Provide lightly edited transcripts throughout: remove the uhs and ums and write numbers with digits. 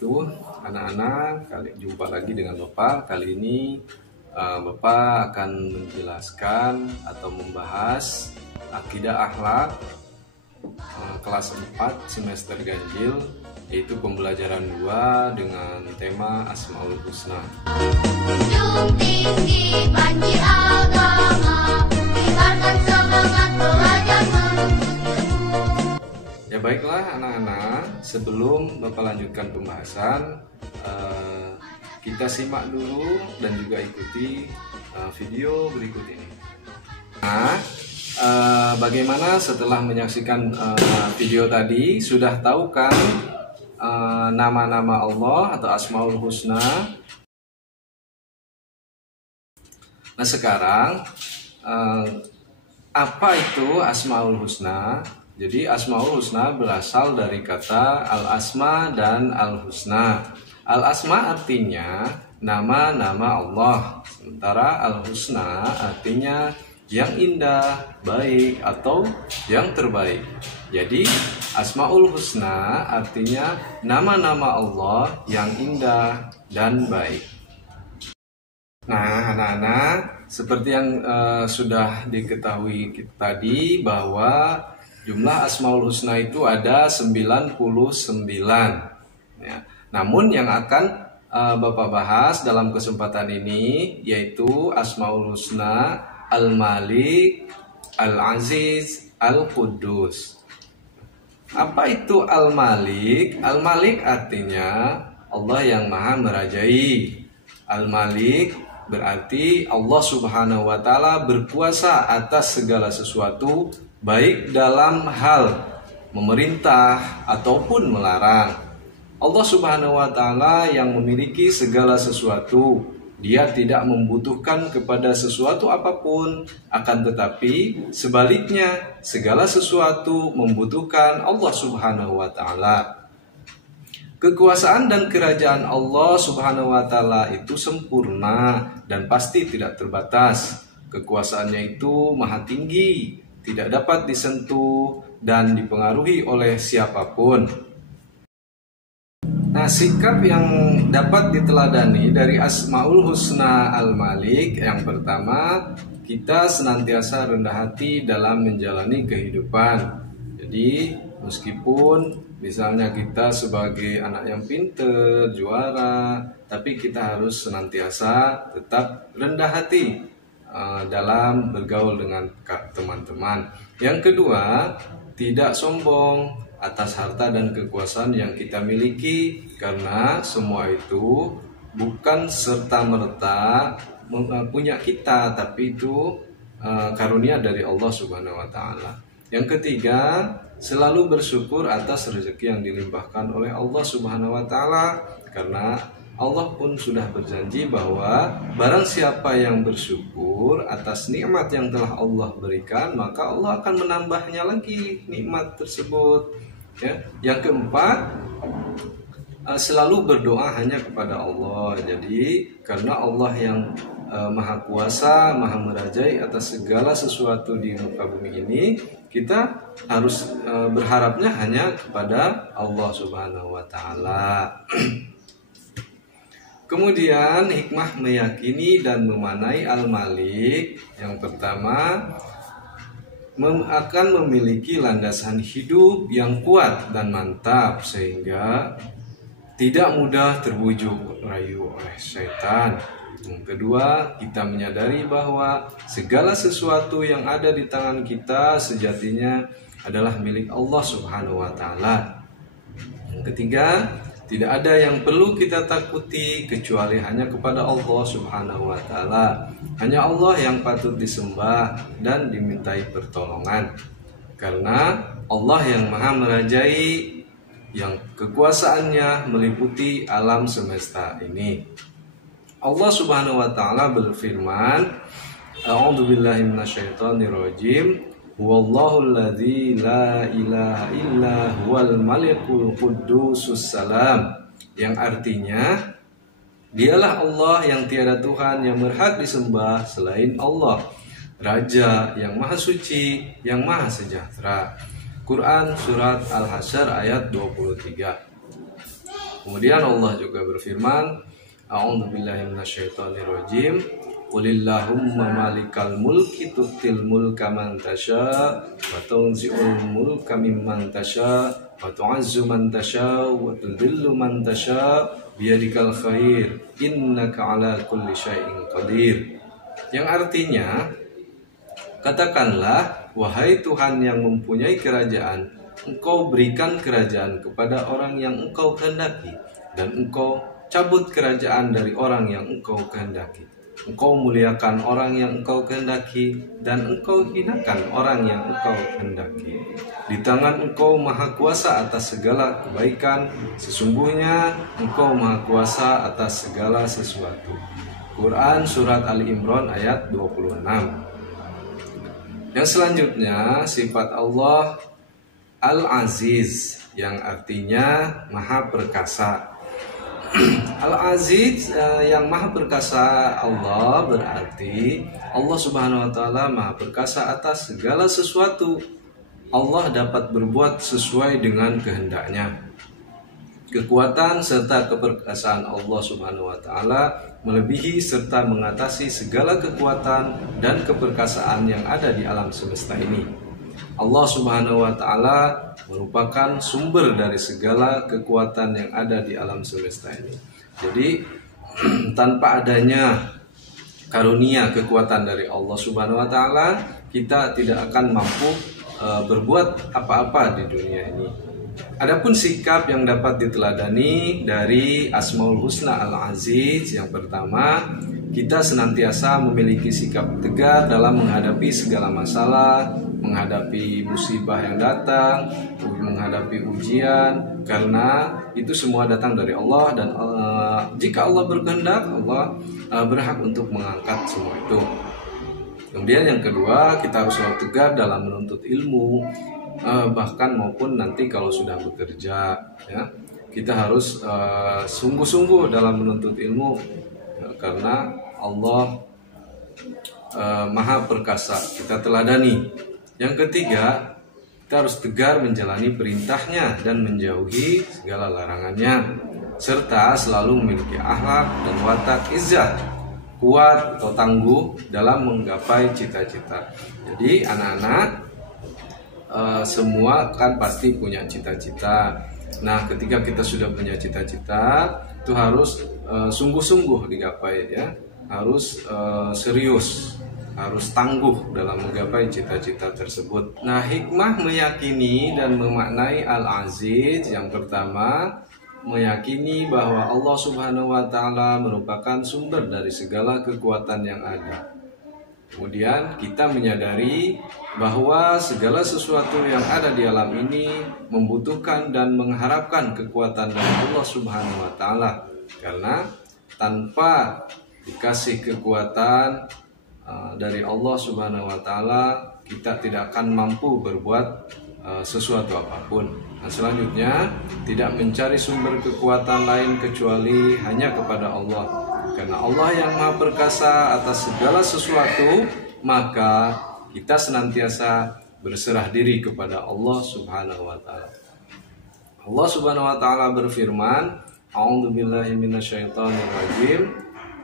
wabarakatuh. Anak-anak, jumpa lagi dengan Bapak. Kali ini Bapak akan menjelaskan atau membahas akidah akhlak kelas 4 semester ganjil, yaitu pembelajaran 2 dengan tema Asmaul Husna. Junjung tinggi banjir agama, kibarkan semangat belajar menuntut ilmu. Ya baiklah anak-anak, sebelum Bapak lanjutkan pembahasan, kita simak dulu dan juga ikuti video berikut ini. Nah, bagaimana setelah menyaksikan video tadi, sudah tahu kan nama-nama Allah atau Asmaul Husna? Nah sekarang, apa itu Asmaul Husna? Jadi Asmaul Husna berasal dari kata Al-Asma dan Al-Husna. Al-Asma artinya nama-nama Allah, sementara Al-Husna artinya yang indah, baik, atau yang terbaik. Jadi Asmaul Husna artinya nama-nama Allah yang indah dan baik. Nah anak-anak, seperti yang sudah diketahui tadi bahwa jumlah Asmaul Husna itu ada 99. Ya. Namun yang akan Bapak bahas dalam kesempatan ini yaitu Asmaul Husna Al-Malik, Al-Aziz, Al-Quddus. Apa itu Al-Malik? Al-Malik artinya Allah yang maha merajai. Al-Malik berarti Allah Subhanahu wa Ta'ala berkuasa atas segala sesuatu, baik dalam hal memerintah ataupun melarang. Allah Subhanahu wa Ta'ala yang memiliki segala sesuatu. Dia tidak membutuhkan kepada sesuatu apapun, akan tetapi sebaliknya segala sesuatu membutuhkan Allah Subhanahu wa Ta'ala. Kekuasaan dan kerajaan Allah Subhanahu wa Ta'ala itu sempurna dan pasti tidak terbatas. Kekuasaannya itu maha tinggi, tidak dapat disentuh dan dipengaruhi oleh siapapun. Nah, sikap yang dapat diteladani dari Asmaul Husna Al-Malik, yang pertama, kita senantiasa rendah hati dalam menjalani kehidupan. Jadi, meskipun misalnya kita sebagai anak yang pintar, juara, tapi kita harus senantiasa tetap rendah hati dalam bergaul dengan teman-teman. Yang kedua, tidak sombong atas harta dan kekuasaan yang kita miliki, karena semua itu bukan serta-merta punya kita, tapi itu karunia dari Allah Subhanahu wa Ta'ala. Yang ketiga, selalu bersyukur atas rezeki yang dilimpahkan oleh Allah Subhanahu wa Ta'ala, karena Allah pun sudah berjanji bahwa barang siapa yang bersyukur atas nikmat yang telah Allah berikan, maka Allah akan menambahnya lagi nikmat tersebut. Ya. Yang keempat, selalu berdoa hanya kepada Allah. Jadi karena Allah yang maha kuasa, maha merajai atas segala sesuatu di muka bumi ini, kita harus berharapnya hanya kepada Allah Subhanahu wa Ta'ala. Kemudian hikmah meyakini dan memanai Al-Malik. Yang pertama, akan memiliki landasan hidup yang kuat dan mantap, sehingga tidak mudah terbujuk rayu oleh setan. Yang kedua, kita menyadari bahwa segala sesuatu yang ada di tangan kita sejatinya adalah milik Allah Subhanahu wa Ta'ala. Yang ketiga, tidak ada yang perlu kita takuti kecuali hanya kepada Allah Subhanahu wa Ta'ala. Hanya Allah yang patut disembah dan dimintai pertolongan. Karena Allah yang maha merajai, yang kekuasaannya meliputi alam semesta ini. Allah Subhanahu wa Ta'ala berfirman, A'udzubillahi minasyaitonirrajim. Huwallahul ladzi la ilaha illa huwal malikul quddusus salam, yang artinya dialah Allah yang tiada Tuhan yang berhak disembah selain Allah, Raja yang maha suci, yang maha sejahtera. Quran Surat Al-Hasyr ayat 23. Kemudian Allah juga berfirman, A'udzubillahi minasyaitonirrajim. Qulillahumma malikal mulki tu'til mulka man tasha wa tunzi'ul mulka mimman tasha wa tu'azzu man tasha wa tudhillu man tasha biyadikal khair innaka ala kulli syai'in qadir. Yang artinya, katakanlah, wahai Tuhan yang mempunyai kerajaan, Engkau berikan kerajaan kepada orang yang Engkau kehendaki, dan Engkau cabut kerajaan dari orang yang Engkau kehendaki. Engkau muliakan orang yang Engkau kehendaki, dan Engkau hinakan orang yang Engkau kehendaki. Di tangan Engkau maha kuasa atas segala kebaikan, sesungguhnya Engkau maha kuasa atas segala sesuatu. Quran Surat Ali Imran ayat 26. Yang selanjutnya, sifat Allah Al-Aziz, yang artinya maha perkasa. Al-Aziz, yang maha perkasa Allah, berarti Allah Subhanahu wa Ta'ala maha perkasa atas segala sesuatu. Allah dapat berbuat sesuai dengan kehendaknya. Kekuatan serta keperkasaan Allah Subhanahu wa Ta'ala melebihi serta mengatasi segala kekuatan dan keperkasaan yang ada di alam semesta ini. Allah Subhanahu wa Ta'ala merupakan sumber dari segala kekuatan yang ada di alam semesta ini. Jadi tanpa adanya karunia kekuatan dari Allah Subhanahu wa Ta'ala, kita tidak akan mampu berbuat apa-apa di dunia ini. Adapun sikap yang dapat diteladani dari Asmaul Husna Al-Aziz, yang pertama, kita senantiasa memiliki sikap tegar dalam menghadapi segala masalah, menghadapi musibah yang datang, menghadapi ujian, karena itu semua datang dari Allah, dan jika Allah berkehendak, Allah berhak untuk mengangkat semua itu. Kemudian yang kedua, kita harus selalu tegar dalam menuntut ilmu, bahkan maupun nanti kalau sudah bekerja, ya, kita harus sungguh-sungguh dalam menuntut ilmu, karena Allah maha perkasa, kita teladani. Yang ketiga, kita harus tegar menjalani perintahnya dan menjauhi segala larangannya, serta selalu memiliki akhlak dan watak izzah, kuat atau tangguh dalam menggapai cita-cita. Jadi anak-anak semua kan pasti punya cita-cita. Nah, ketika kita sudah punya cita-cita, itu harus sungguh-sungguh digapai, ya, harus serius, harus tangguh dalam menggapai cita-cita tersebut. Nah, hikmah meyakini dan memaknai Al-Aziz, yang pertama, meyakini bahwa Allah Subhanahu wa Ta'ala merupakan sumber dari segala kekuatan yang ada. Kemudian kita menyadari bahwa segala sesuatu yang ada di alam ini membutuhkan dan mengharapkan kekuatan dari Allah Subhanahu wa Ta'ala, karena tanpa dikasih kekuatan dari Allah Subhanahu wa Ta'ala, kita tidak akan mampu berbuat sesuatu apapun. Nah, selanjutnya, tidak mencari sumber kekuatan lain kecuali hanya kepada Allah, karena Allah yang maha perkasa atas segala sesuatu, maka kita senantiasa berserah diri kepada Allah Subhanahu wa Ta'ala. Allah Subhanahu wa Ta'ala berfirman, A'udzubillahi minasyaitonirrajim,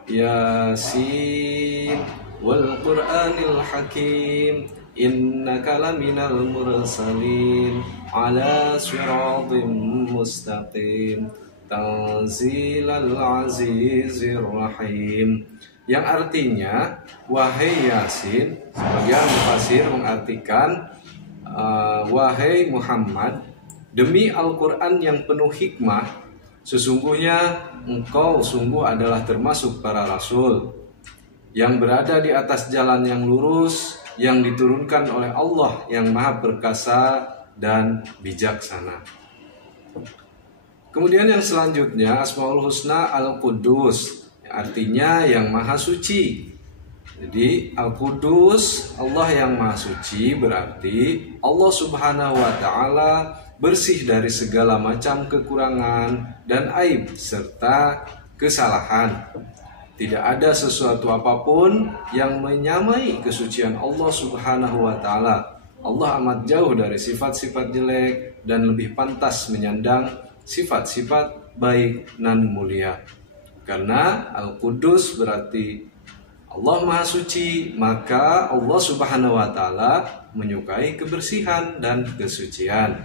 Yasin wal Qur'anil Hakim, innaka laminal mursalin ala siratim mustaqim tanzilal azizir rahim. Yang artinya, wahai Yasin, sebagian mufassir mengartikan wahai Muhammad, demi Al-Quran yang penuh hikmah, sesungguhnya engkau sungguh adalah termasuk para rasul yang berada di atas jalan yang lurus, yang diturunkan oleh Allah yang maha perkasa dan bijaksana. Kemudian yang selanjutnya, Asmaul Husna Al-Qudus, artinya yang maha suci. Jadi Al-Qudus, Allah yang maha suci, berarti Allah Subhanahu wa Ta'ala bersih dari segala macam kekurangan dan aib serta kesalahan. Tidak ada sesuatu apapun yang menyamai kesucian Allah Subhanahu wa Ta'ala. Allah amat jauh dari sifat-sifat jelek dan lebih pantas menyandang sifat-sifat baik nan mulia. Karena Al-Qudus berarti Allah Maha Suci, maka Allah Subhanahu wa Ta'ala menyukai kebersihan dan kesucian.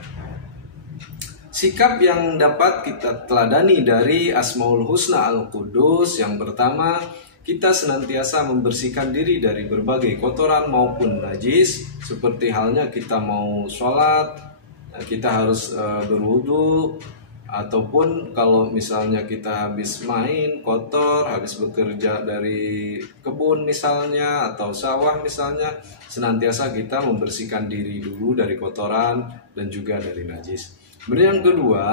Sikap yang dapat kita teladani dari Asmaul Husna Al-Qudus, yang pertama, kita senantiasa membersihkan diri dari berbagai kotoran maupun najis. Seperti halnya kita mau sholat, kita harus berwudu. Ataupun kalau misalnya kita habis main kotor, habis bekerja dari kebun misalnya, atau sawah misalnya, senantiasa kita membersihkan diri dulu dari kotoran dan juga dari najis. Kemudian yang kedua,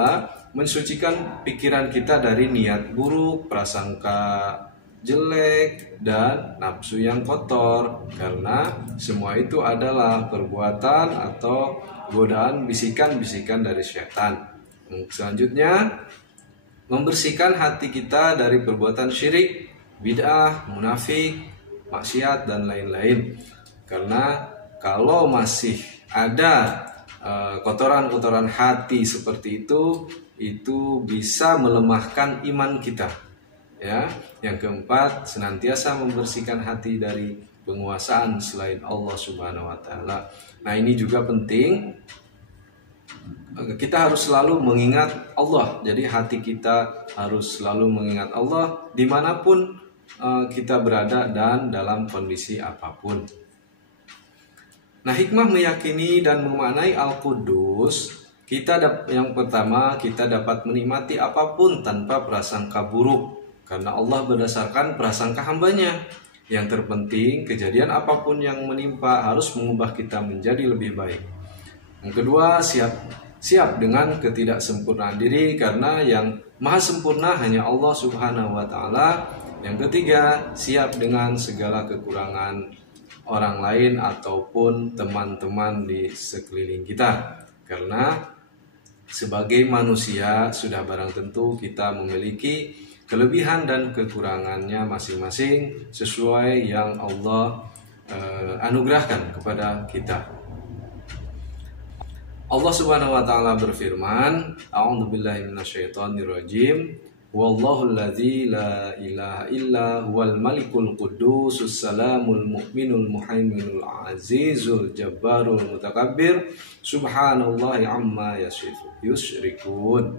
mensucikan pikiran kita dari niat buruk, prasangka jelek, dan nafsu yang kotor. Karena semua itu adalah perbuatan atau godaan bisikan-bisikan dari syaitan. Selanjutnya, membersihkan hati kita dari perbuatan syirik, bid'ah, munafik, maksiat, dan lain-lain. Karena kalau masih ada kotoran-kotoran hati seperti itu bisa melemahkan iman kita. Ya, yang keempat, senantiasa membersihkan hati dari penguasaan selain Allah Subhanahu wa Ta'ala. Nah, ini juga penting. Kita harus selalu mengingat Allah. Jadi hati kita harus selalu mengingat Allah dimanapun kita berada dan dalam kondisi apapun. Nah, hikmah meyakini dan memaknai Al-Qudus, yang pertama, kita dapat menikmati apapun tanpa prasangka buruk, karena Allah berdasarkan prasangka hambanya. Yang terpenting, kejadian apapun yang menimpa harus mengubah kita menjadi lebih baik. Yang kedua, siap dengan ketidaksempurnaan diri, karena yang maha sempurna hanya Allah Subhanahu wa Ta'ala. Yang ketiga, siap dengan segala kekurangan orang lain ataupun teman-teman di sekeliling kita. Karena sebagai manusia sudah barang tentu kita memiliki kelebihan dan kekurangannya masing-masing sesuai yang Allah anugerahkan kepada kita. Allah Subhanahu wa Ta'ala berfirman, A'udzubillahi minasyaitonirrajim, Wallahu alladzi la ilaha illa huwal malikul qudusus salamul mu'minul muhaiminul azizul jabbarul mutakabbir, subhanallahi amma yusyrikun.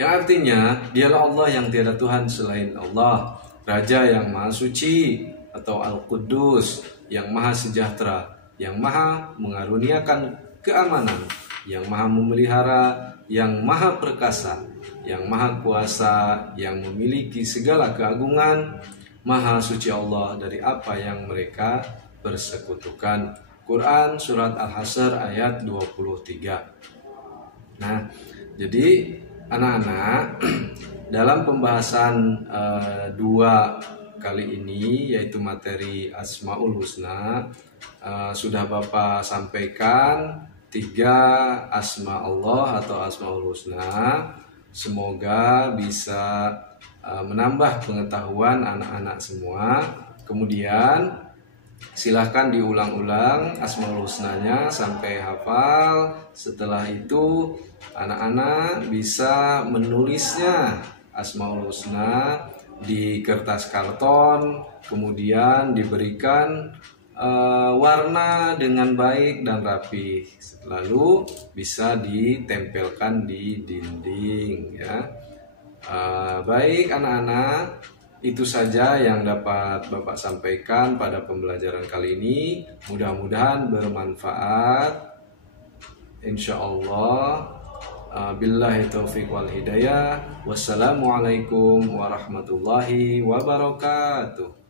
Yang artinya, dialah Allah yang tiada Tuhan selain Allah, Raja yang maha suci atau Al-Qudus, yang maha sejahtera, yang maha mengaruniakan keamanan, yang maha memelihara, yang maha perkasa, yang maha kuasa, yang memiliki segala keagungan. Maha suci Allah dari apa yang mereka persekutukan. Quran Surat Al-Hasyr ayat 23. Nah, jadi anak-anak, dalam pembahasan dua kali ini, yaitu materi Asmaul Husna, sudah Bapak sampaikan 3 asma Allah atau Asmaul Husna. Semoga bisa menambah pengetahuan anak-anak semua. Kemudian silahkan diulang-ulang Asmaul Husnanya sampai hafal. Setelah itu anak-anak bisa menulisnya Asmaul Husna di kertas karton, kemudian diberikan warna dengan baik dan rapi, lalu bisa ditempelkan di dinding ya. Baik anak-anak, itu saja yang dapat Bapak sampaikan pada pembelajaran kali ini. Mudah-mudahan bermanfaat, insyaallah. Billahi taufiq wal hidayah. Wassalamualaikum warahmatullahi wabarakatuh.